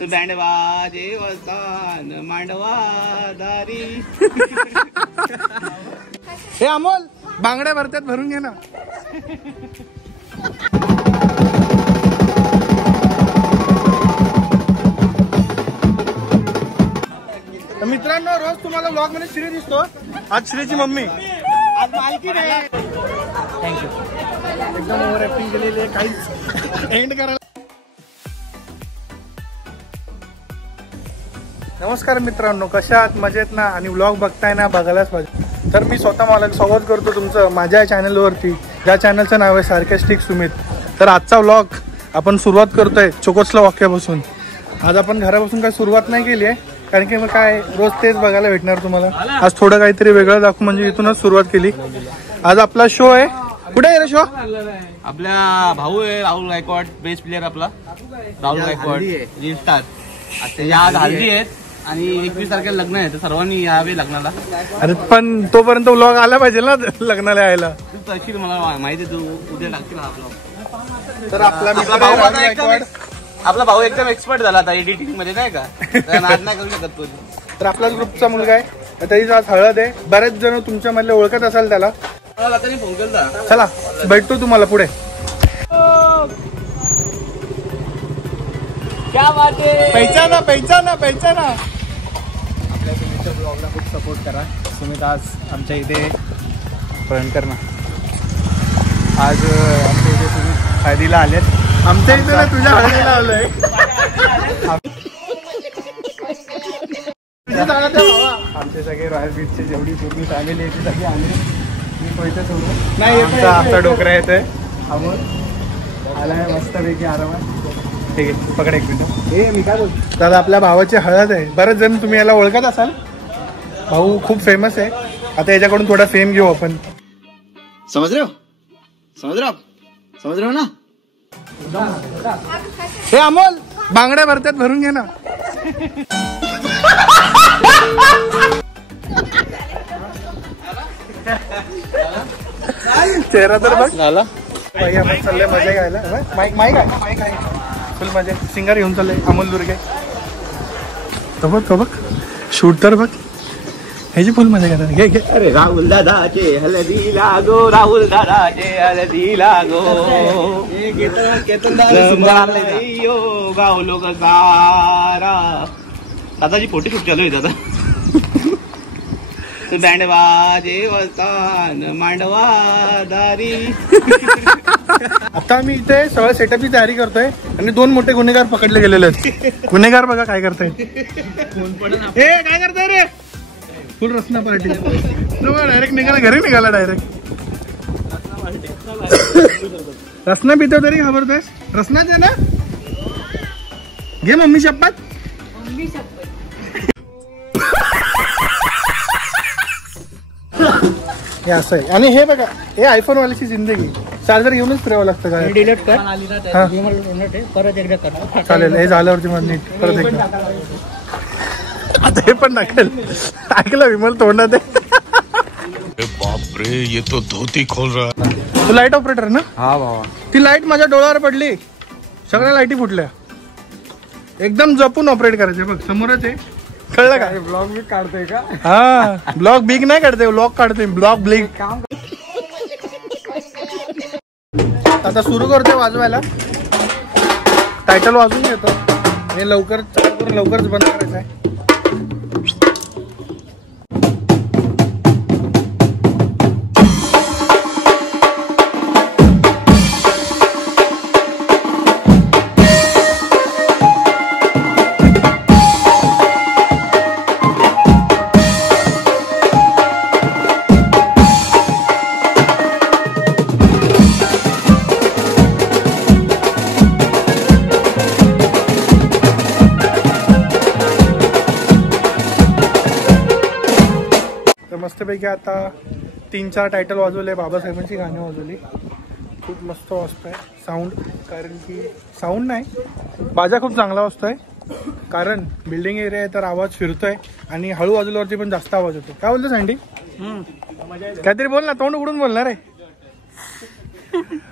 बँडवाजे वस्तान मांडवा दारी. हे अमोल बांगड्या भरतात, भरून घे ना. मित्रांनो, रोज तुम्हाला व्लॉग मध्ये श्री दिसतो. आज श्रीची मम्मी, आज मालकी नाही. थँक्यू. एकदम ओव्हर ऍक्टिंग केलेली आहे, काहीच एंड करायला. नमस्कार मित्रांनो, कशा आहात? मजेत ना? आणि व्लॉग बघताय ना? बघायलाच पाहिजे. तर मी स्वतः मला स्वागत करतो तुमचं माझ्या चॅनलवरती, ज्या चॅनलचं नाव आहे सार्केस्टिक सुमित. तर आजचा व्लॉग आपण सुरुवात करतोय चोकोसला वाक्यापासून. आज आपण घरापासून काही सुरुवात नाही केली आहे, कारण की मग काय रोज तेच बघायला भेटणार तुम्हाला. आज थोडं काहीतरी वेगळं दाखवू, म्हणजे इथूनच सुरुवात केली. आज आपला शो आहे. कुठे आहे रे शो? आपला भाऊ आहे राहुल गायकवाड, बेस्ट प्लेअर आपला राहुल गायकवाड, रील स्टार. आज हल्दी आहेत आणि 21 तारखेला लग्न आहे, तर सर्वांनी यावे लग्नाला. अरे पण तोपर्यंत व्लॉग आला पाहिजे ना लग्नाला यायला. तशी मला माहिती आहे, तू उद्या लागतील हा व्लॉग. तर आपला भाऊ एकदम एक्सपर्ट झाला आता एडिटिंग मध्ये, नाही का? आज नाही करू शकत तो. तर आपलाच ग्रुपचा मुलगा आहे, त्याची आज हळद आहे. बरेच जण तुमच्या मधले ओळखत असाल त्याला. फोन केला. चला भेटतो तुम्हाला पुढे. क्या बात आहे. पहिचाना. आपल्या सुमितच्या ब्लॉगला खूप सपोर्ट करा. सुमित आज आमच्या इथे भयंकर ना, आज आमच्या इथे सुमित हळदीला आलेत. आमच्या इथे ना तुझ्या हळदीला आलोय. आमचे सगळे रॉयल बीचचे जेवढी पूर्ण फॅमिली आहे ती सगळी आम्ही मी पैसे सोडून नाही, आमचा डोकरा येतोय. अमोल आलाय मस्तपैकी आरामात. ठीक आहे, पकड एक मिनिट. हे मी काय बोलतो, दादा आपल्या भावाची हळद आहे. बरेच जण तुम्ही याला ओळखत असाल. भाऊ खूप फेमस आहे. आता याच्याकडून थोडा फेम घेऊ आपण. समज रहे हो ना. हे अमोल बांगड्या भरतात, भरून घे ना. चेहरा तर बघ झाला. आपण चाललंय मजा घ्यायला. माईक आहे फुल मजा. सिंगर घेऊन चाललंय अमोल दुर्गे. तो बघ शूट तर बघ, ह्याची फुल मजा घेणार. घे. अरे राहुल दादाचे हळदी लागो, राहुल दादाचे हळदी लागो. गावलो सारा. दादाची फोटोशूट चालू आहे दादा. बँडवाजे वस्तान मांडवा दारी. आता आम्ही इथे सगळं सेटअपची तयारी करतोय आणि 2 मोठे गुन्हेगार पकडले गेलेले आहेत. गुन्हेगार बघा काय करताय. हे काय करताय रे? Full Rasna party. डायरेक्ट निघाला, घरी निघाला डायरेक्ट. रसना पितो तरी खबरतोय. रसनाच आहे ना? घे मम्मी शपथ. हे असं आहे. आणि हे बघा, हे आयफोन वाल्याची जिंदगी. चार्जर घेऊनच फिरावं लागतं. काय डिलीट कर. परत एकदा कर. चालेल, हे झाल्यावरती मग नीट परत एकदा. आता हे पण टाकलं विमल तोंडात. बापरे, ये तो धोती खोल रहा. तू लाईट ऑपरेटर ना? हा बाबा. ती लाईट माझ्या डोळ्यावर पडली, सगळ्या लाईटी फुटल्या. एकदम जपून ऑपरेट करायचे. बघ समोरच आहे, कळलं का? ब्लॉग बी काढतोय का? हा, ब्लॉग बिग नाही काढते, व्लॉग काढते. Blog big. आता सुरू करतोय वाजवायला. टायटल वाजून घेतो. हे लवकरच बंद करायचं आहे. मस्तपैकी आता 3-4 टायटल वाजवले. बाबासाहेबांची गाणी वाजवली. खूप मस्त वाजतोय साऊंड, कारण की साऊंड नाही, बाजा खूप चांगला वाजतोय. कारण बिल्डिंग एरिया आहे तर आवाज फिरतोय आणि हळू वाजवल्यावरती पण जास्त आवाज होतो. काय बोलतो सँडी? काहीतरी बोल ना, तोंड उघडून बोलणार आहे.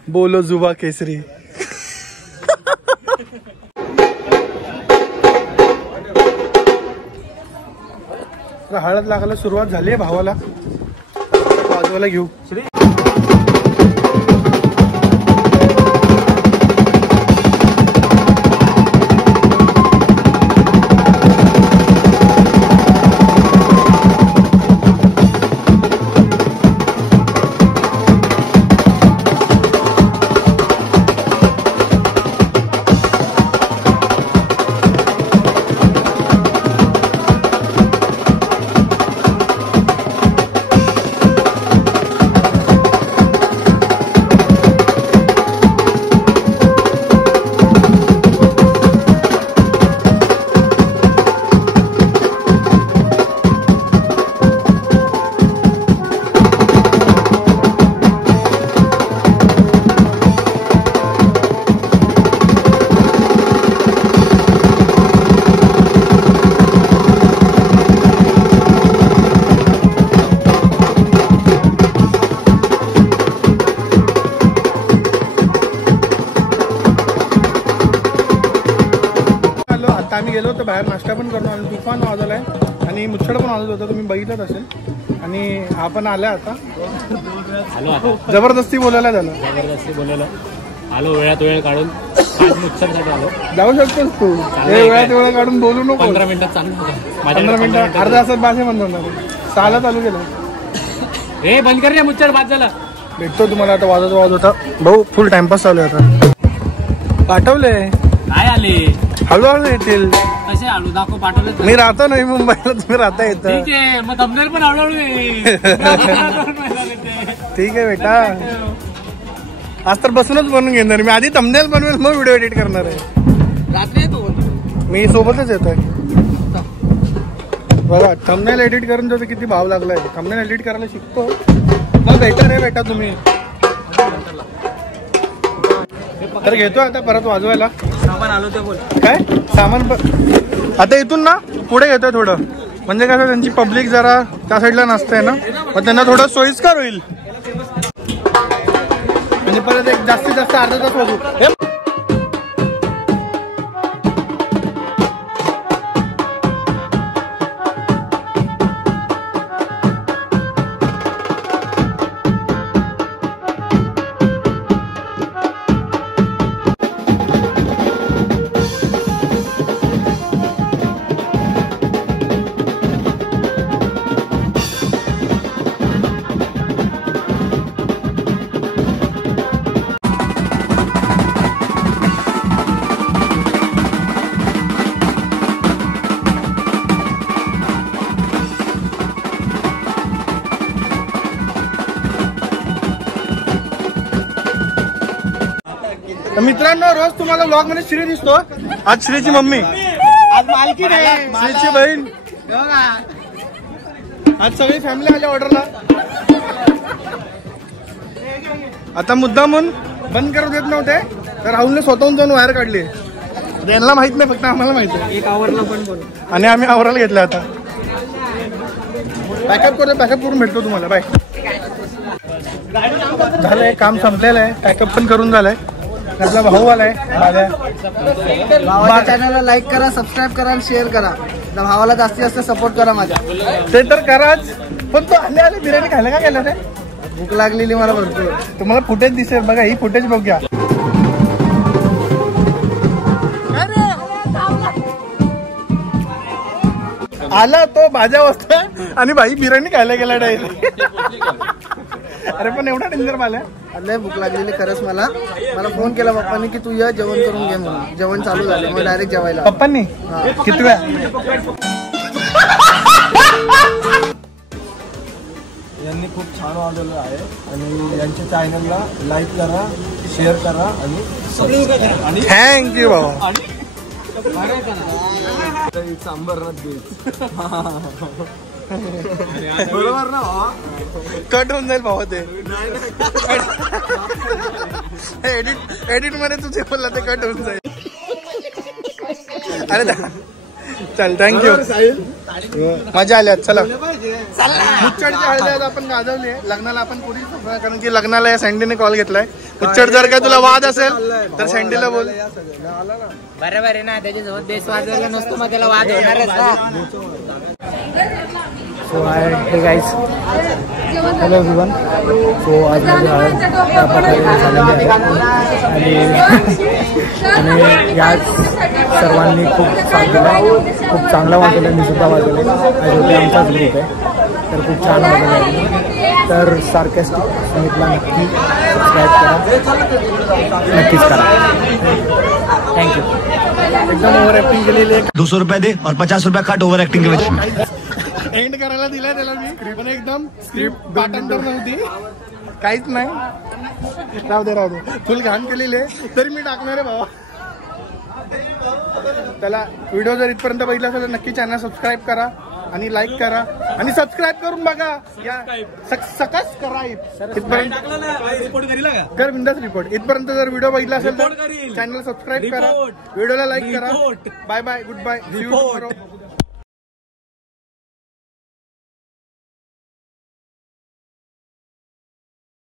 बोलो जुबा केसरी. तर हळद लागायला सुरुवात झाली आहे भावाला. वाजवायला घेऊ. आम्ही गेलो होतो बाहेर, नाश्ता पण करून आलो. तुफान वाजवलाय आणि मुच्छड पण वाजत होता, तुम्ही बघितलंच असेल. आणि हा पण आला आता. जबरदस्ती बोलायला झालं. जबरदस्ती बोलायला आलो, वेळात वेळ काढून मुच्छडसाठी आलो. जाऊ शकतोस तू, वेळात वेळ काढून बोलू नको. 15 मिनिटात चालू 15 मिनिटं अर्धा तासात भाषे बंद होणार. 6ला चालू केलं. हे बंद कर रे, मुच्छड बाद झाला. भेटतो तुम्हाला आता. वाजत होता भाऊ, फुल टाइमपास चालू आहे आता. पाठवले काय आले, हळूहळू येतील. कसे आलो दाखव, पाठवले. मी राहतो नाही मुंबईला, तुम्ही राहता येतं. ठीक आहे, मग thumbnail पण हळूहळू येईल. ठीक आहे बेटा, आज तर बसूनच बनवून घेणार मी. आधी थंबनेल बनवेल, मग व्हिडिओ एडिट करणार आहे. रात्री येतो मी सोबतच येतोय. बघा थंबनेल एडिट करून जो किती भाव लागलाय. थंबनेल एडिट करायला शिकतो, मग बेटर आहे बेटा तुम्ही. तर घेतो आता परत वाजवायला. सामान आलो ते बोल. काय सामान आता इथून ना पुढे घेतोय थोडं, म्हणजे कसं त्यांची पब्लिक जरा त्या साईडला नसते ना, मग त्यांना थोडं सोयीस्कर होईल. म्हणजे परत एक जास्तीत जास्त अर्धा तास वाजू. मित्रांनो, रोज तुम्हाला व्लॉग मध्ये श्री दिसतो. आज श्रीची मम्मी, आज मालकी नाही, श्रीची बहीण. आज सगळी फॅमिली आली ऑर्डरला. आता मुद्दा म्हणून बंद करू देत नव्हते, तर राहुलने स्वतःहून जाऊन वायर काढली. यांना माहित नाही, फक्त आम्हाला माहिती आहे. एक आवरला पण बोल. आणि आम्ही आवरायला घेतलं. आता पॅकअप करतो, पॅकअप करून भेटतो तुम्हाला. बाय. झालंय काम, संपलेलं आहे. पॅकअप पण करून झालंय. आपला भाऊ आलाय. भावाच्या चॅनलला लाईक करा, सबस्क्राईब करा आणि शेअर करा. भावाला जास्तीत जास्त सपोर्ट करा माझ्या. ते तर कराच, पण तो आले बिर्याणी खायला का गेला रे? भूक लागलेली मला भरपूर. तुम्हाला फुटेज दिसेल बघा, ही फुटेज बघूया. आला तो भाज्या वाजता आणि भाई बिर्याणी खायला गेला डायरेक्ट. अरे पण एवढा डेंजर माल्या. लय भूक लागलेली खरंच. मला फोन केला पप्पांनी की तू ये जेवण करून घे म्हणून. जेवण चालू झालं, मग डायरेक्ट जेवायला. पप्पांनी किती वेळा? यांनी खूप छान वाजवलं आहे आणि यांच्या चॅनलला लाईक करा, शेअर करा आणि थँक्यू बाबा. अंबरनाथ बीच. बरोबर ना भावा? कट होऊन जाईल भावा ते. एडिट मध्ये तुझे बोलला ते कट होऊन जाईल. अरे चल, थँक्यू. मजा आली. चला, मुच्छडची हळदी आज आपण गाजवली आहे. लग्नाला आपण पुढे, कारण की लग्नाला या सँडीने कॉल घेतलाय. मुच्छड जर का तुला वाद असेल तर सँडीला बोल. बरोबर आहे ना, त्याच्यासोबत बेस वाजवायला नसतो, मग त्याला वाद होणारच ना. सो हे गाईज, हॅलो एव्हरीवन. सो आज माझी हळद त्या प्रकारे झालेली आहे आणि याच सर्वांनी खूप साथ दिला, खूप चांगला वाजवलं. मी सुद्धा वाजवलं आणि आमचाच ग्रुप आहे, तर खूप छान वाजवलं आहे. तर सार्केस्टिक सुमितला नक्की सबस्क्राईब करा, नक्कीच करा. थँक्यू. एकदम ओव्हर ॲक्टिंग केलेली आहे. 200 रुपये दे और 50 रुपये काट ओव्हर ॲक्टिंग के वजह. एंड करायला दिलाय त्याला मी, पण एकदम स्क्रिप्ट पाठांतर नव्हती, काहीच नाही. राहू दे. फुल घाण केलेली आहे तरी मी टाकणार आहे भावा. त्याला व्हिडिओ जर इथपर्यंत बघितला असेल तर नक्की चॅनल सबस्क्राईब करा आणि लाईक करा आणि सबस्क्राईब करून बघा. या सकस करा इथपर्यंत कर बिंदास रिपोर्ट. इथपर्यंत जर व्हिडिओ बघितला असेल तर चॅनल सबस्क्राईब करा, व्हिडिओला लाईक करा. Bye bye, good bye, see you tomorrow.